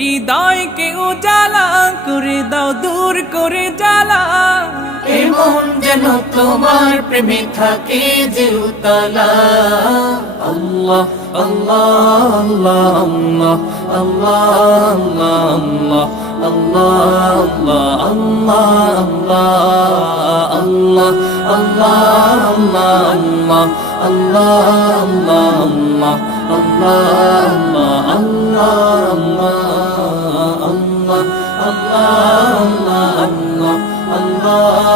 হৃদয়কে উজালা করে দাও, দূর করে জ্বালা। এমন যেন তোমার প্রেমে থাকে যে উতলা। আল্লাহ আল্লাহ আল্লাহ আল্লাহ আল্লাহ আল্লাহ আল্লাহ আল্লাহ আল্লাহ আল্লাহ আল্লাহ আল্লাহ আল্লাহ আল্লাহ আল্লাহ আল্লাহ আল্লাহ